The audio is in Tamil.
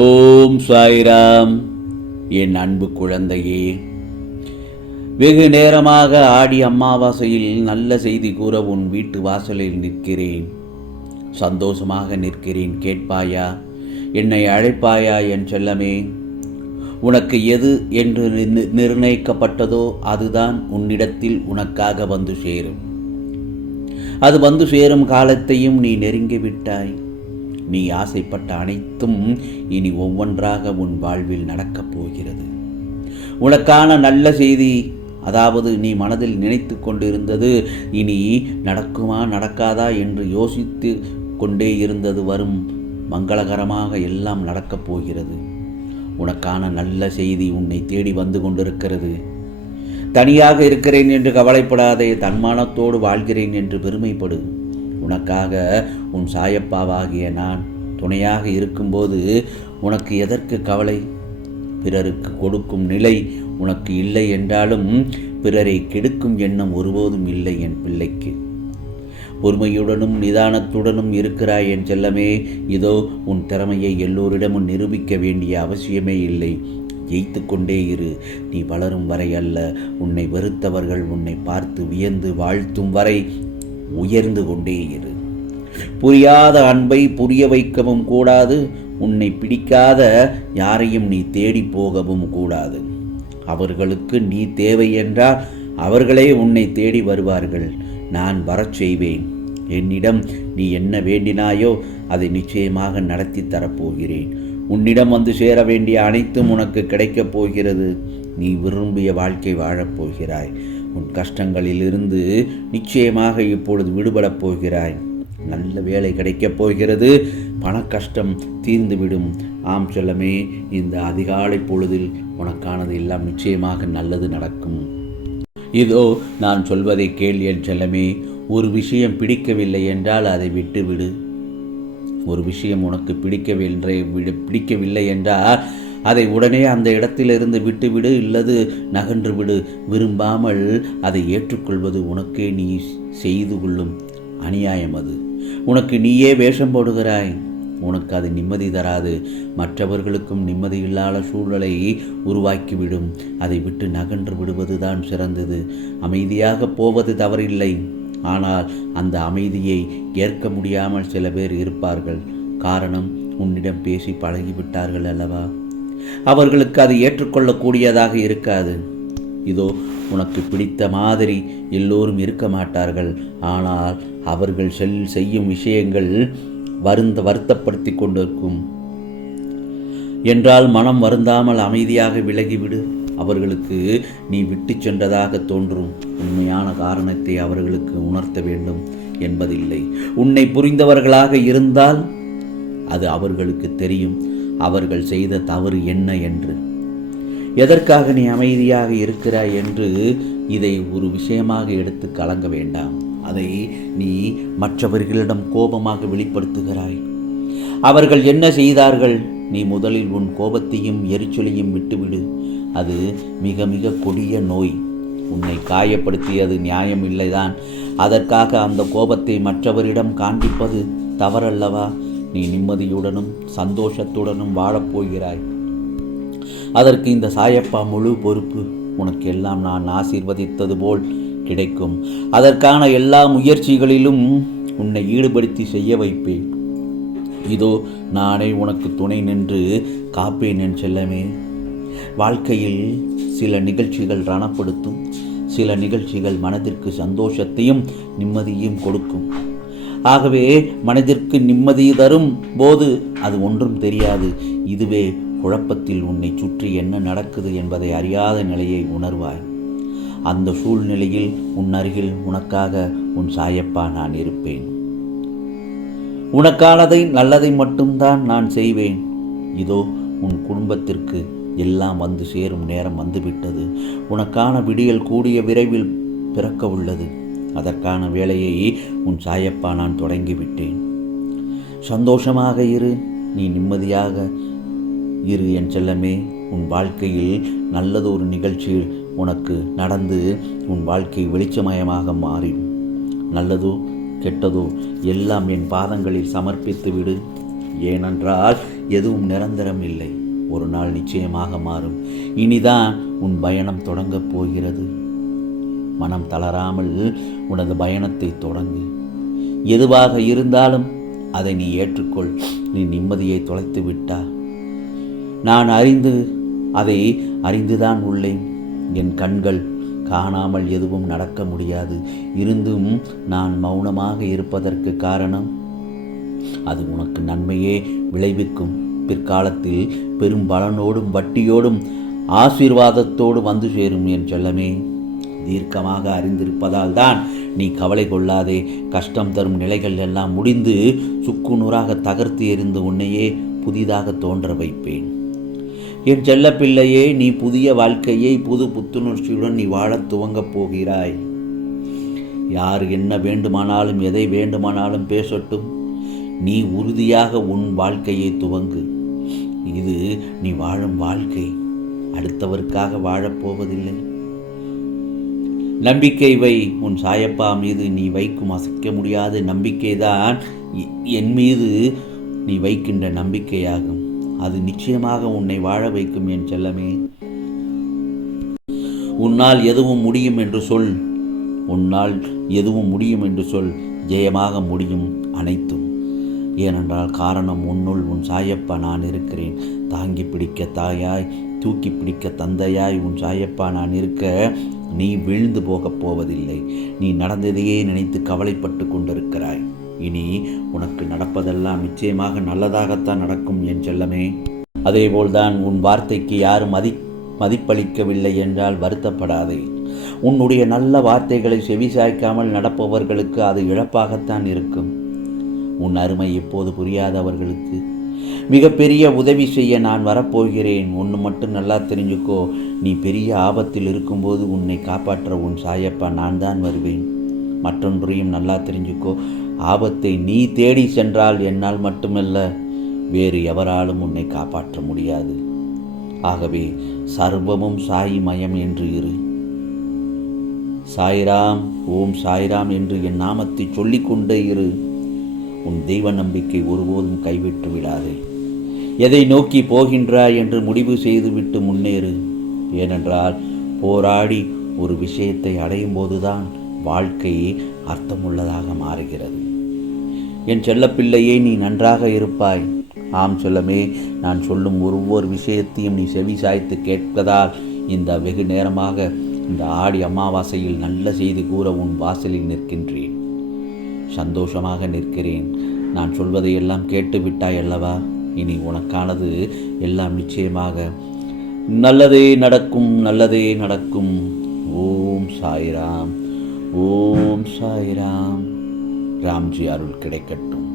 ஓம் சாய்ராம். என் அன்பு குழந்தையே வெகு நேரமாக ஆடி அமாவாசையில் நல்ல செய்தி கூற உன் வீட்டு வாசலில் நிற்கிறேன். சந்தோஷமாக நிற்கிறேன் கேட்பாயா? என்னை அழைப்பாயா என் செல்லமே? உனக்கு எது என்று நிர்ணயிக்கப்பட்டதோ அதுதான் உன்னிடத்தில் உனக்காக வந்து சேரும். அது வந்து சேரும் காலத்தையும் நீ நெருங்கிவிட்டாய் நீ ஆசைப்பட்ட அனைத்தும் இனி ஒவ்வொன்றாக உன் வாழ்வில் நடக்கப் போகிறது. உனக்கான நல்ல செய்தி அதாவது நீ மனதில் நினைத்து கொண்டிருந்தது இனி நடக்குமா நடக்காதா என்று யோசித்து கொண்டே இருந்தது வரும் மங்களகரமாக எல்லாம் நடக்கப் போகிறது. உனக்கான நல்ல செய்தி உன்னை தேடி வந்து கொண்டிருக்கிறது. தனியாக இருக்கிறேன் என்று கவலைப்படாதே தன்மானத்தோடு வாழ்கிறேன் என்று பெருமைப்படு. உனக்காக உன் சாயப்பாவாகிய நான் துணையாக இருக்கும்போது உனக்கு எதற்கு கவலை? பிறருக்கு கொடுக்கும் நிலை உனக்கு இல்லை என்றாலும் பிறரை கெடுக்கும் எண்ணம் ஒருபோதும் இல்லை என் பிள்ளைக்கு. பொறுமையுடனும் நிதானத்துடனும் இருக்கிறாய் என் செல்லமே இதோ உன் திறமையை எல்லோரிடமும் நிரூபிக்க வேண்டிய அவசியமே இல்லை. ஜெயித்து கொண்டே இரு நீ வளரும் வரை அல்ல உன்னை வெறுத்தவர்கள் உன்னை பார்த்து வியந்து வாழ்த்தும் வரை உயர்ந்து கொண்டே இரு. புரியாத அன்பை புரிய வைக்கவும் கூடாது. உன்னை பிடிக்காத யாரையும் நீ தேடி போகவும் கூடாது. அவர்களுக்கு நீ தேவை என்றால் அவர்களே உன்னை தேடி வருவார்கள். நான் வரச் செய்வேன். என்னிடம் நீ என்ன வேண்டினாயோ அதை நிச்சயமாக நடத்தி தரப்போகிறேன். உன்னிடம் வந்து சேர வேண்டிய அனைத்தும் உனக்கு கிடைக்கப் போகிறது. நீ விரும்பிய வாழ்க்கை வாழப் உன் கஷ்டங்களிலிருந்து நிச்சயமாக இப்பொழுது விடுபடப் போகிறாய். நல்ல வேலை கிடைக்கப் போகிறது. பண கஷ்டம் தீர்ந்துவிடும். ஆம் செல்லமே இந்த அதிகாலை பொழுதில் உனக்கானது எல்லாம் நிச்சயமாக நல்லது நடக்கும். இதோ நான் சொல்வதை கேள் என் செல்லமே ஒரு விஷயம் பிடிக்கவில்லை என்றால் அதை விட்டுவிடு. ஒரு விஷயம் உனக்கு பிடிக்கவில்லை விடு பிடிக்கவில்லை என்றால் அதை உடனே அந்த இடத்திலிருந்து விட்டுவிடு இல்லது நகன்று விடு. விரும்பாமல் அதை ஏற்றுக்கொள்வது உனக்கே நீ செய்து கொள்ளும் அநியாயம் அது. உனக்கு நீயே வேஷம் போடுகிறாய். உனக்கு அது நிம்மதி தராது. மற்றவர்களுக்கும் நிம்மதி இல்லாத சூழலை உருவாக்கிவிடும். அதை விட்டு நகன்று விடுவதுதான் சிறந்தது. அமைதியாக போவது தவறில்லை. ஆனால் அந்த அமைதியை ஏற்க முடியாமல் சில பேர் இருப்பார்கள். காரணம் உன்னிடம் பேசி பழகிவிட்டார்கள் அல்லவா? அவர்களுக்கு அது ஏற்றுக்கொள்ளக்கூடியதாக இருக்காது. இதோ உனக்கு பிடித்த மாதிரி எல்லோரும் இருக்க மாட்டார்கள். ஆனால் அவர்கள் செல் செய்யும் விஷயங்கள் வருந்த வருத்தப்படுத்தி கொண்டிருக்கும். என்றால் மனம் வருந்தாமல் அமைதியாக விலகிவிடு. அவர்களுக்கு நீ விட்டு சென்றதாக தோன்றும். உண்மையான காரணத்தை அவர்களுக்கு உணர்த்த வேண்டும் என்பதில்லை. உன்னை புரிந்தவர்களாக இருந்தால் அது அவர்களுக்கு தெரியும். அவர்கள் செய்த தவறு என்ன என்று. எதற்காக நீ அமைதியாக இருக்கிறாய் என்று இதை ஒரு விஷயமாக எடுத்து கலங்க வேண்டாம். அதை நீ மற்றவர்களிடம் கோபமாக வெளிப்படுத்துகிறாய். அவர்கள் என்ன செய்தார்கள்? நீ முதலில் உன் கோபத்தையும் எரிச்சலையும் விட்டுவிடு. அது மிக மிக கொடிய நோய். உன்னை காயப்படுத்தியது நியாயம் இல்லைதான். அதற்காக அந்த கோபத்தை மற்றவரிடம் காண்பிப்பது தவறல்லவா? நீ நிம்மதியுடனும் சந்தோஷத்துடனும் வாழப்போகிறாய். அதற்கு இந்த சாயப்பா முழு பொறுப்பு. உனக்கு எல்லாம் நான் ஆசீர்வதித்தது போல் கிடைக்கும். அதற்கான எல்லா முயற்சிகளிலும் உன்னை ஈடுபடுத்தி செய்ய வைப்பேன். இதோ நானே உனக்கு துணை நின்று காப்பேன் என் செல்லமே. வாழ்க்கையில் சில நிகழ்ச்சிகள் ரணப்படுத்தும். சில நிகழ்ச்சிகள் மனதிற்கு சந்தோஷத்தையும் நிம்மதியையும் கொடுக்கும். ஆகவே மனதிற்கு நிம்மதி தரும் போது அது ஒன்றும் தெரியாது. இதுவே குழப்பத்தில் உன்னை சுற்றி என்ன நடக்குது என்பதை அறியாத நிலையை உணர்வாய். அந்த சூழ்நிலையில் உன் அருகில் உனக்காக உன் சாயப்பா நான் இருப்பேன். உனக்கானதை நல்லதை மட்டும்தான் நான் செய்வேன். இதோ உன் குடும்பத்திற்கு எல்லாம் வந்து சேரும் நேரம் வந்துவிட்டது. உனக்கான விடியல் கூடிய விரைவில் பிறக்க உள்ளது அதற்கான வேலையை உன் சாயப்பா நான் தொடங்கிவிட்டேன். சந்தோஷமாக இரு நீ நிம்மதியாக இரு என் செல்லமே. உன் வாழ்க்கையில் நல்லதொரு நிகழ்ச்சி உனக்கு நடந்து உன் வாழ்க்கை வெளிச்சமயமாக மாறும் நல்லதோ கெட்டதோ எல்லாம் என் பாதங்களில் சமர்ப்பித்து விடு. ஏனென்றால் எதுவும் நிரந்தரம் இல்லை. ஒரு நாள் நிச்சயமாக மாறும். இனிதான் உன் பயணம் தொடங்கப் போகிறது. மனம் தளராமல் உனது பயணத்தை தொடங்கு. எதுவாக இருந்தாலும் அதை நீ ஏற்றுக்கொள். நீ நிம்மதியை தொலைத்து விட்டா நான் அறிந்து அதை அறிந்துதான் உள்ளேன். என் கண்கள் காணாமல் எதுவும் நடக்க முடியாது. இருந்தும் நான் மௌனமாக இருப்பதற்கு காரணம் அது உனக்கு நன்மையே விளைவிக்கும். பிற்காலத்தில் பெரும் பலனோடும் வட்டியோடும் ஆசீர்வாதத்தோடு வந்து சேரும் என் செல்லமே. தீர்க்கமாக அறிந்திருப்பதால் தான் நீ கவலை கொள்ளாதே. கஷ்டம் தரும் நிலைகள் எல்லாம் முடிந்து சுக்கு நூறாக தகர்த்து எறிந்து உன்னையே புதிதாக தோன்ற வைப்பேன். என் செல்லப்பிள்ளையே நீ புதிய வாழ்க்கையை புது புத்துணர்ச்சியுடன் நீ வாழத் துவங்கப் போகிறாய். யார் என்ன வேண்டுமானாலும் எதை வேண்டுமானாலும் பேசட்டும். நீ உறுதியாக உன் வாழ்க்கையை துவங்கு. இது நீ வாழும் வாழ்க்கை. அடுத்தவருக்காக வாழப்போவதில்லை நம்பிக்கை வை. உன் சாயப்பா மீது நீ வைக்கும் அசைக்க முடியாத. நம்பிக்கைதான் தான் என் மீது நீ வைக்கின்ற நம்பிக்கையாகும். அது நிச்சயமாக உன்னை வாழ வைக்கும் என் செல்லமே. உன்னால் எதுவும் முடியும் என்று சொல். உன்னால் எதுவும் முடியும் என்று சொல். ஜெயமாக முடியும் அனைத்தும். ஏனென்றால் காரணம் உன்னுள் உன் சாயப்பா நான் இருக்கிறேன். தாங்கி பிடிக்க தாயாய் தூக்கி பிடிக்க தந்தையாய் உன் சாயப்பா நான் இருக்க நீ வீழ்ந்து போகப் போவதில்லை. நீ நடந்ததையே நினைத்து கவலைப்பட்டு கொண்டிருக்கிறாய். இனி உனக்கு நடப்பதெல்லாம் நிச்சயமாக நல்லதாகத்தான் நடக்கும் என் செல்லமே. அதேபோல்தான் உன் வார்த்தைக்கு யாரும் மதி மதிப்பளிக்கவில்லை என்றால் வருத்தப்படாதே. உன்னுடைய நல்ல வார்த்தைகளை செவிசாய்க்காமல் நடப்பவர்களுக்கு அது இழப்பாகத்தான் இருக்கும். உன் அருமை எப்போது புரியாதவர்களுக்கு மிகப்பெரிய உதவி செய்ய நான் வரப்போகிறேன். ஒன்று மட்டும் நல்லா தெரிஞ்சுக்கோ. நீ பெரிய ஆபத்தில் இருக்கும்போது உன்னை காப்பாற்ற உன் சாயப்பா நான் தான் வருவேன். மற்றொன்றையும் நல்லா தெரிஞ்சுக்கோ. ஆபத்தை நீ தேடி சென்றால் என்னால் மட்டுமல்ல வேறு எவராலும் உன்னை காப்பாற்ற முடியாது. ஆகவே சர்வமும் சாய் மயம் என்று இரு. சாய்ராம் ஓம் சாய்ராம் என்று என் நாமத்தை சொல்லிக்கொண்டே இரு. உன் தெய்வ நம்பிக்கை ஒருபோதும் கைவிட்டு விடாதே. எதை நோக்கி போகின்றாய் என்று முடிவு செய்துவிட்டு முன்னேறு. ஏனென்றால் போராடி ஒரு விஷயத்தை அடையும் போதுதான் வாழ்க்கையே அர்த்தமுள்ளதாக மாறுகிறது. என் செல்லப்பிள்ளையே நீ நன்றாக இருப்பாய். ஆம் செல்லமே நான் சொல்லும் ஒவ்வொரு விஷயத்தையும் நீ செவி சாய்த்து கேட்பதால் இந்த வெகு நேரமாக இந்த ஆடி அமாவாசையில் நல்ல செய்தி கூற உன் வாசலில் நிற்கின்றேன். சந்தோஷமாக நிற்கிறேன். நான் சொல்வதையெல்லாம் கேட்டுவிட்டாய் அல்லவா? இனி உனக்கானது எல்லாம் நிச்சயமாக. நல்லதே நடக்கும் நல்லதே நடக்கும். ஓம் சாய்ராம் ஓம் சாய்ராம். ராம்ஜி அருள் கிடைக்கட்டும்.